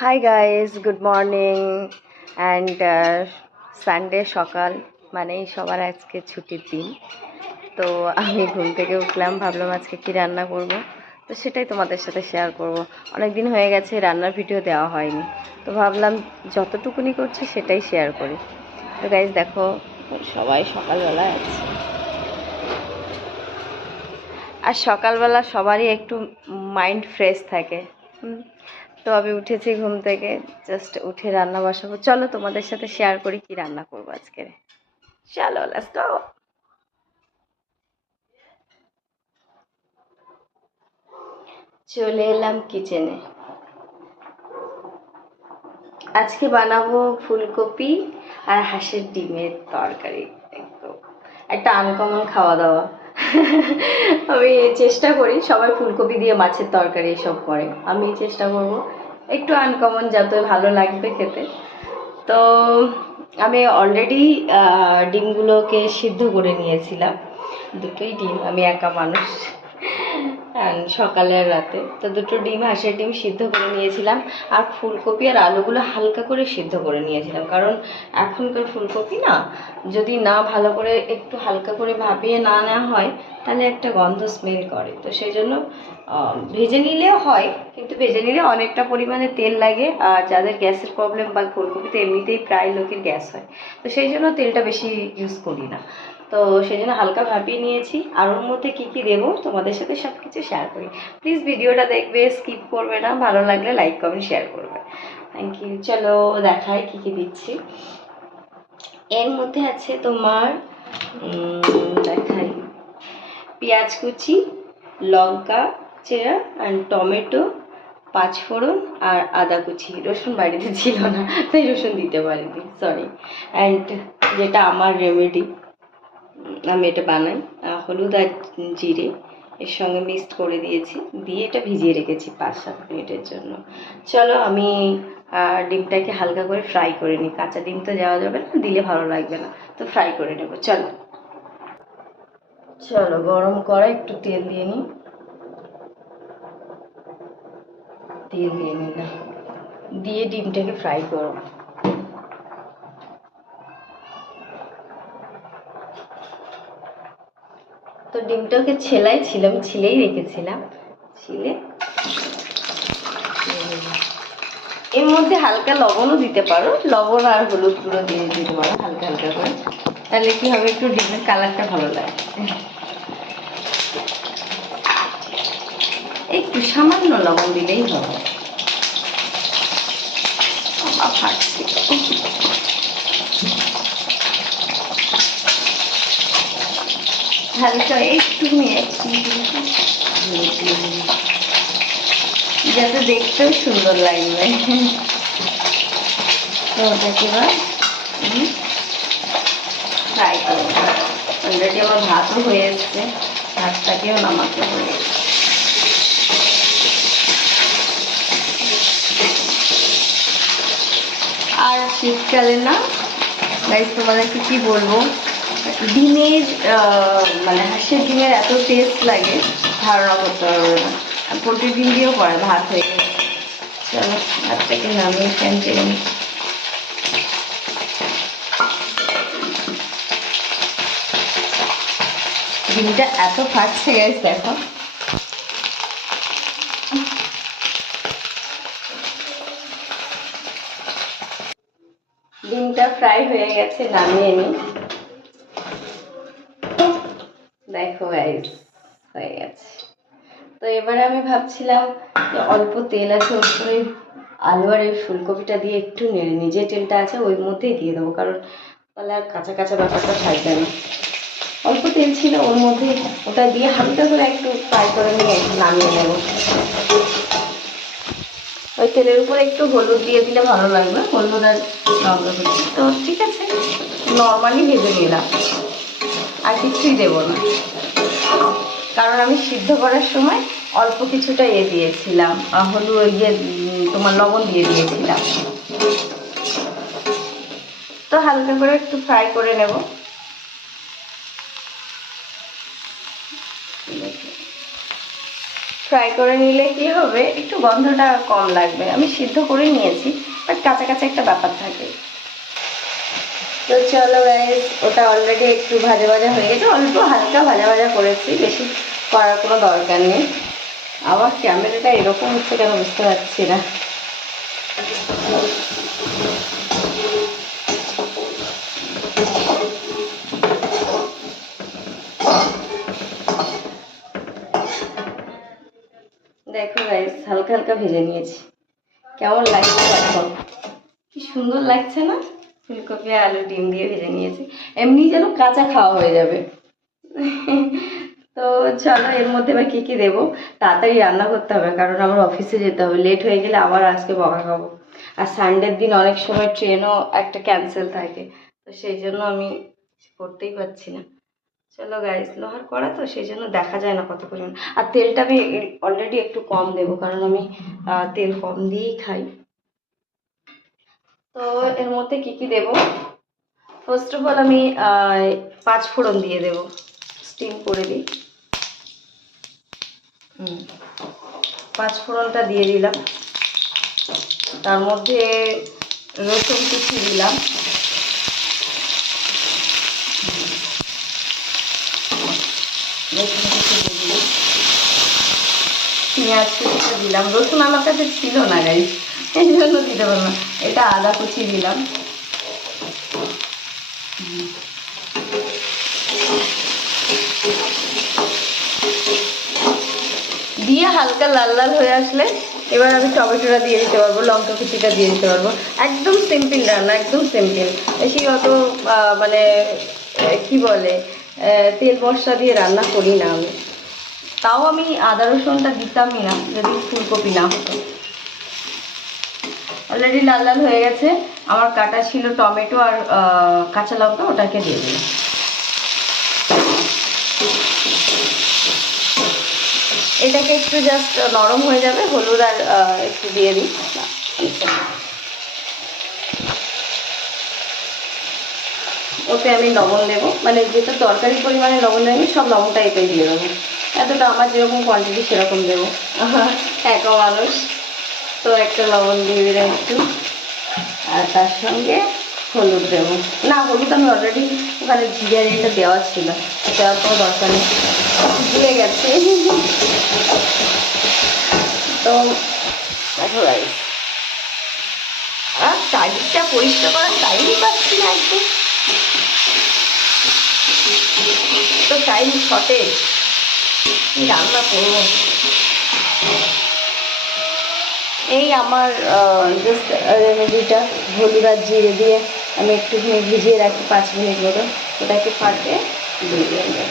Hi guys good morning and Sunday সকাল, মানেই সবার আজকে ছুটির দিন। তো আমি ঘুম থেকে উঠলাম, ভাবলাম আজকে কি রান্না করব? তো সেটাই তোমাদের সাথে শেয়ার করব। অনেক দিন হয়ে গেছে, রান্নার ভিডিও দেওয়া হয়নি। তো ভাবলাম, যতটুকুনি করছি সেটাই শেয়ার করি। তো গাইজ দেখো, সবাই সকালবেলা আছে। আর সকালবেলা সবারই একটু মাইন্ড ফ্রেশ থাকে। তো আমি উঠেছি ঘুম থেকে জাস্ট উঠে রান্না বসাবো। চলো তোমাদের সাথে শেয়ার করি কি রান্না করব আজকে। চলো লেটস গো চলে এলাম কিচেনে আজকে বানাবো ফুলকপি আর হাঁসের ডিমের তরকারি, একদম। একটা আনকমন খাওয়া দাওয়া। আমি চেষ্টা করি সবাই ফুলকপি দিয়ে মাছের তরকারি এসব করে। আমি চেষ্টা করব। একটু আনকমন যাতে ভালো লাগবে খেতে। তো আমি অলরেডি ডিমগুলোকে সিদ্ধ করে নিয়েছিলাম। দুটোই ডিম, আমি একা মানুষ। আর সকালের রাতে। তো দুটো ডিম, হাঁসের ডিম সিদ্ধ করে নিয়েছিলাম। আর ফুলকপি আর আলুগুলো হালকা করে সিদ্ধ করে নিয়েছিলাম। কারণ এখনকার ফুলকপি না, যদি না ভালো করে একটু হালকা করে ভাপিয়ে না নেওয়া হয়, তাহলে একটা গন্ধ স্মেল করে। তো সেই জন্য ভেজে নিলেও হয়, কিন্তু ভেজে নিলে অনেকটা পরিমাণে তেল লাগে, আর যাদের গ্যাসের প্রবলেম বা ফুলকপিতে এমনিতেই প্রায় লোকের গ্যাস হয়, তো সেই জন্য তেলটা বেশি ইউজ করি না। তো সেই জন্য হালকা ভাপিয়ে নিয়েছি, আর ওর মধ্যে কী কী দেবো তোমাদের সাথে সব কিছু শেয়ার করি। প্লিজ ভিডিওটা দেখবে স্কিপ করবে না, ভালো লাগলে লাইক কমেন্ট শেয়ার করবে। থ্যাংক ইউ চলো দেখায় কী কী দিচ্ছি। এর মধ্যে আছে তোমার দেখাই। পেঁয়াজ কুচি, লঙ্কা চেরা অ্যান্ড টমেটো পাঁচফোড়ন আর আদা কুচি। রসুন বাড়িতে ছিল না, তাই রসুন দিতে পারিনি সরি অ্যান্ড যেটা আমার রেমেডি আমি এটা বানাই হলুদ আর জিরে, এর সঙ্গে মিক্সড করে দিয়েছি, দিয়ে এটা ভিজিয়ে রেখেছি পাঁচ সাত মিনিটের জন্য। চলো আমি ডিমটাকে হালকা করে ফ্রাই করে নিই। কাঁচা ডিম তো দেওয়া যাবে না, দিলে ভালো লাগবে না, তো ফ্রাই করে নেব, চলো। চলো, গরম করা একটু তেল দিয়ে নিই। তেল দিয়ে নিলাম দিয়ে ডিমটাকে ফ্রাই করো। তো ডিমটাকে ছেলাই ছিলাম ছিলেই রেখেছিলাম। ছিলে। এর মধ্যে হালকা লবণও দিতে পারো। লবণ আর হলুদ গুঁড়ো দিয়ে দিতে পারো হালকা হালকা করে। তাহলে কি হবে? একটু ডিমের কালারটা ভালো লাগে। একটু সামান্য লবণ দিলেই হবে। ফাটছে হালকা একটু যাতে দেখতেও সুন্দর লাগবে। তো ওটাকে এবার ফ্রাই করব অলরেডি আমার ভাতও হয়ে এসছে। ভাতটাকেও নামাতে হবে আর শীতকালে না গাইজ তোমাদেরকে কি বলব, ডিমের মানে হাঁসের ডিমের এত টেস্ট লাগে, ধারণা করতে পারবে না। ডিম দিয়েও করে, ভাত হয়ে গেছে চলো, ভাতটাকে নামিয়ে ফ্যান ডিমটা এত ফাটছে গেছে দেখো। ফ্রাই হয়ে গেছে, নামিয়ে নিই দেখো গাইস হয়ে গেছে। তো এবারে আমি ভাবছিলাম যে অল্প তেল আছে উপরে আলু আর এই ফুলকপিটা দিয়ে একটু নেড়ে নিই। যে তেলটা আছে, ওই মধ্যেই দিয়ে দেবো, কারণ তাহলে আর কাঁচা কাঁচা ব্যাপারটা থাকবে না। অল্প তেল ছিল, ওর মধ্যে ওটা দিয়ে হালকা করে একটু ফ্রাই করে নিয়ে নামিয়ে নেব। ওই তেলের উপরে একটু হলুদ দিয়ে দিলে ভালো লাগবে হলুদ আর তো ঠিক আছে নর্মালি ভেজে নিলাম। আর কিছুই দেবো না। কারণ আমি সিদ্ধ করার সময় অল্প কিছুটা ইয়ে দিয়েছিলাম হলুদ ইয়ে উম, তোমার লবণ দিয়ে দিয়েছিলাম। তো হালকা করে একটু ফ্রাই করে নেব। ফ্রাই করে নিলে কি হবে? একটু গন্ধটা কম লাগবে। আমি সিদ্ধ করে নিয়েছি বাট কাঁচা একটা ব্যাপার থাকে। তো চলো গাইস ওটা অলরেডি একটু ভাজা ভাজা হয়ে গেছে। অল্প হালকা ভাজা ভাজা করেছি, বেশি করার কোনো দরকার নেই। আবার ক্যামেরাটা এরকম হচ্ছে কেন বুঝতে পারছি না। দেখো গাইস হালকা হালকা ভেজে নিয়েছি। কেমন লাগছে এখন কি সুন্দর লাগছে না? ফুলকপি আলু ডিম দিয়ে ভেজে নিয়েছি। এমনি যেন কাঁচা খাওয়া হয়ে যাবে। তো চলো, এর মধ্যে এবার কী কী দেবো? তাড়াতাড়ি রান্না করতে হবে, কারণ আমার অফিসে যেতে হবে। লেট হয়ে গেলে আবার আজকে বকা খাব। আর সানডের দিন অনেক সময় ট্রেনও একটা ক্যান্সেল থাকে। তো সেই জন্য আমি করতেই পারছি না। চলো গাইস লোহার করা তো সেই জন্য দেখা যায় না কত পরিমাণ। আর তেলটা আমি অলরেডি একটু কম দেবো, কারণ আমি তেল কম দিয়েই খাই। তো এর মধ্যে কি কি দেব? ফার্স্ট অফ অল আমি পাঁচ ফোড়ন দিয়ে দেব স্টিম করে দিই। পাঁচ ফোড়নটা দিয়ে দিলাম। তার মধ্যে রসুন কুচি দিলাম রসুন কুচি দিয়ে দিলাম দিলাম। রসুন আমার কাছে ছিল না গাইস এই জন্য দিতে পারব না। এটা আদা কুচি দিলাম। দিয়ে হালকা লাল লাল হয়ে আসলে এবার আমি টমেটোটা দিয়ে দিতে পারব, লঙ্কা কুচিটা দিয়ে দিতে পারব। একদম সিম্পল রান্না, একদম সিম্পল বেশি অত মানে কি বলে তেল মশলা দিয়ে রান্না করি না আমি। তাও আমি আদা রসুনটা দিতামই না, যদি ফুলকপি না হতো। অলরেডি লাল লাল হয়ে গেছে, আমার কাটা ছিল টমেটো আর কাঁচা লঙ্কা, ওটাকে দিয়ে দিলাম। এটাকে একটু জাস্ট নরম হয়ে যাবে, হলুদ আর একটু দিয়ে দিই। ওতে আমি লবণ দেবো। মানে যেটা তরকারি পরিমাণে লবণ দেবো সব লবণটা এতে দিয়ে দেবো। এতটা আমার যেরকম কোয়ান্টিটি সেরকম দেবো। একা মানুষ। তো একটা লবণ দিয়ে দিলাম একটু। আর তার সঙ্গে হলুদ দেবো। না হলুদ আমি অলরেডি ওখানে জিরে এটা দেওয়া ছিল। দেওয়ার কোনো দরকার নেই। ভুলে গেছে। তো দেখো guys, আর চারিদিকটা পরিষ্কার করার টাইমই পাচ্ছি না একটু। তো টাইম শর্টেজ কি রান্না করব? এই আমার জাস্ট রেমেডিটা হলুদ আর জিরে দিয়ে আমি একটুখানি ভিজিয়ে রাখি পাঁচ মিনিট মতো। ওটাকে ফাটে দিয়ে দিলাম।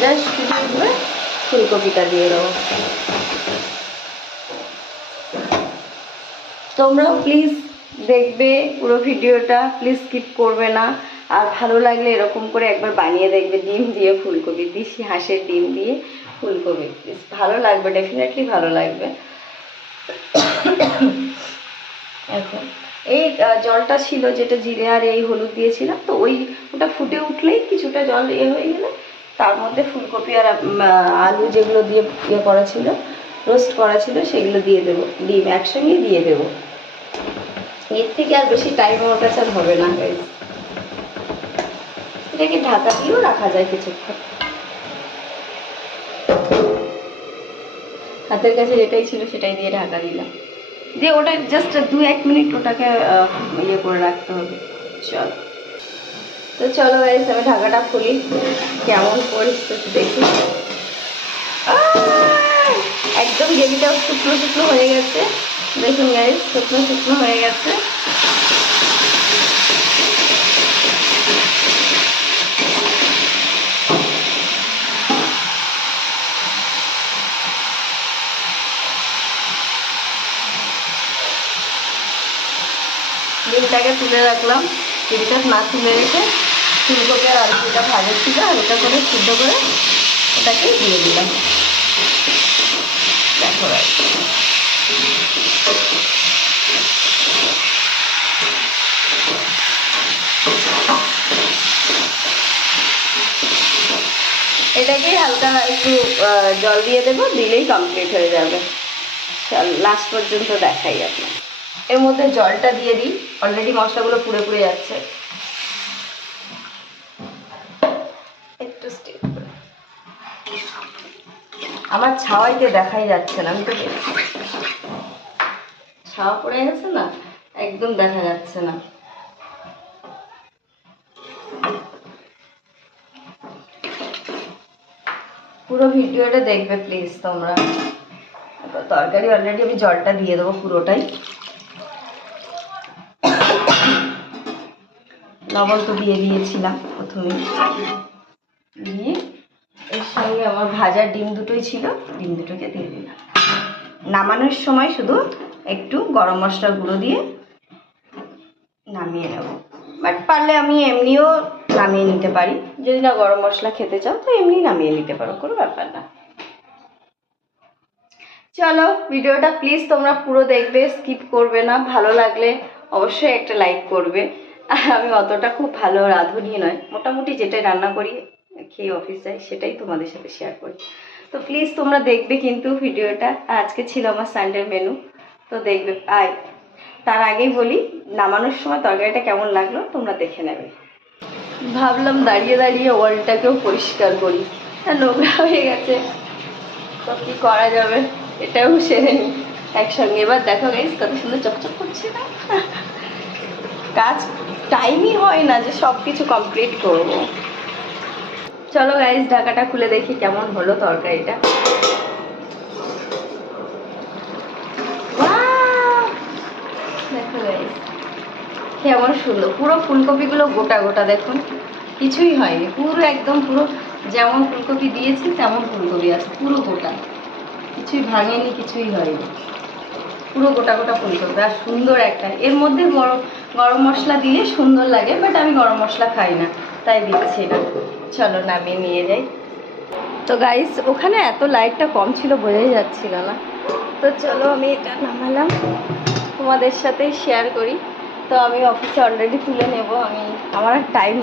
জাস্ট ফুটবে ফুলকপিটা দিয়ে দেবো। তোমরাও প্লিজ দেখবে পুরো ভিডিওটা প্লিজ স্কিপ করবে না। আর ভালো লাগলে এরকম করে একবার বানিয়ে দেখবে, ডিম দিয়ে ফুলকপি, দিশি হাঁসের ডিম দিয়ে ফুলকপি। ভালো লাগবে ডেফিনেটলি ভালো লাগবে। এখন, এই জলটা ছিল যেটা জিরে আর এই হলুদ দিয়েছিলাম, তো ওই, ওটা ফুটে উঠলেই কিছুটা জল ইয়ে হয়ে গেলে তার মধ্যে ফুলকপি আর আলু যেগুলো দিয়ে ইয়ে করা ছিল রোস্ট করা ছিল, সেগুলো দিয়ে দেবো। ডিম একসঙ্গেই দিয়ে দেবো। এর থেকে আর বেশি টাইম আর হবে না। এটাকে ঢাকা দিয়েও রাখা যায় কিছুক্ষণ। হাতের কাছে যেটাই ছিল সেটাই দিয়ে ঢাকা দিলাম। দিয়ে ওটা জাস্ট দু এক মিনিট ওটাকে ইয়ে করে রাখতে হবে। চল। তো চলো গাইস আমি ঢাকাটা খুলি। কেমন পরিস্থিতি দেখি! একদম গ্রেভিটাও শুকনো শুকনো হয়ে গেছে। দেখুন গাইস শুকনো শুকনো হয়ে গেছে। ডিমটাকে তুলে রাখলাম। ডিমটা না তুলে রেখে ফুলকপি আর আলুটা ভাজা ছিল হালকা করে সিদ্ধ করে ওটাকে দিয়ে দিলাম। দেখো। এটাকে হালকা একটু জল দিয়ে দেবো, দিলেই কমপ্লিট হয়ে যাবে। লাস্ট পর্যন্ত দেখাই আপনার এর মধ্যে জলটা দিয়ে দিই। অলরেডি মশলাগুলো পুড়ে পুড়ে যাচ্ছে। একটু আমার ছাওয়াইতে দেখাই যাচ্ছে না, আমি তো। ছাওয়া পড়ে গেছে না, একদম দেখা যাচ্ছে না। পুরো ভিডিওটা দেখবে প্লিজ তোমরা। তরকারি অলরেডি আমি জলটা দিয়ে দেবো পুরোটাই। লবণ তো দিয়ে দিয়েছিলাম প্রথমে। দিয়ে এর সঙ্গে আমার ভাজা ডিম দুটোই ছিল, ডিম দুটোকে দিয়ে দিলাম। নামানোর সময় শুধু একটু গরম মশলা গুঁড়ো দিয়ে নামিয়ে নেব। বাট পারলে আমি এমনিও নামিয়ে নিতে পারি। যদি না গরম মশলা খেতে চাও, তো এমনি নামিয়ে নিতে পারো, কোনো ব্যাপার না। চলো, ভিডিওটা প্লিজ তোমরা পুরো দেখবে স্কিপ করবে না। ভালো লাগলে অবশ্যই একটা লাইক করবে। আমি অতটা খুব ভালো রাঁধুনি নয়। মোটামুটি যেটাই রান্না করি, খেয়ে অফিস যাই, সেটাই তোমাদের সাথে শেয়ার করি। তো প্লিজ তোমরা দেখবে কিন্তু ভিডিওটা। আজকে ছিল আমার সানডের মেনু তো দেখবে, আয়। তার আগেই বলি, নামানোর সময় তরকারিটা কেমন লাগল তোমরা দেখে নেবে। ভাবলাম দাঁড়িয়ে দাঁড়িয়ে ওয়ালটাকেও পরিষ্কার করি। আর নোংরা হয়ে গেছে। তো কি করা যাবে? এটাও সেরে একসঙ্গে। এবার দেখো গাইস কত সুন্দর চকচক করছে না? কাজ টাইমই হয় না যে সব কিছু কমপ্লিট করব। চলো গাইস ঢাকাটা খুলে দেখি কেমন হলো তরকারিটা। কেমন সুন্দর। পুরো ফুলকপিগুলো গোটা গোটা দেখুন। কিছুই হয়নি। পুরো একদম পুরো যেমন ফুলকপি দিয়েছি, তেমন ফুলকপি আছে। পুরো গোটা। কিছুই ভাঙেনি, কিছুই হয়নি। পুরো গোটা গোটা ফুলকপি। আর সুন্দর একটা। এর মধ্যে গরম গরম মশলা দিলে সুন্দর লাগে, বাট আমি গরম মশলা খাই না। তাই দিচ্ছি না চলো নামিয়ে নিয়ে যাই। তো গাইস ওখানে এত লাইটটা কম ছিল, বোঝাই যাচ্ছিল না। তো চলো আমি এটা নামালাম। তোমাদের সাথে শেয়ার করি। তো আমি অফিসে অলরেডি তুলে নেব। আমি আমার টাইম